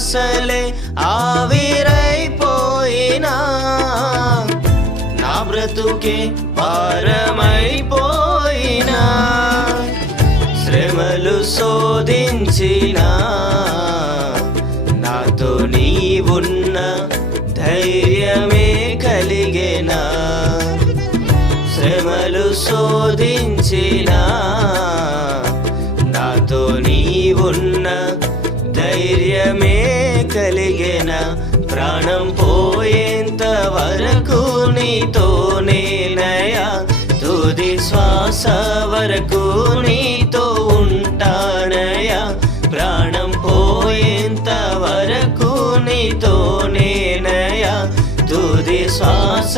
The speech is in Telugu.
ఆశలే ఆవిరైపోయినా నా బ్రతుకే భారమైపోయినా శ్రమలు శోధించినా నాతో నీవున్న ధైర్యమే కలిగేనా శ్రమలు శోధించినా నాతో నీవున్న ధైర్యమే కలిగేనా ప్రాణం పోయేంత వరకు నీతోనేనయ్యా తుది శ్వాస వరకు నీతో ఉంటానయ్యా ప్రాణం పోయేంత వరకు నీతోనేనయ్యా తుది శ్వాస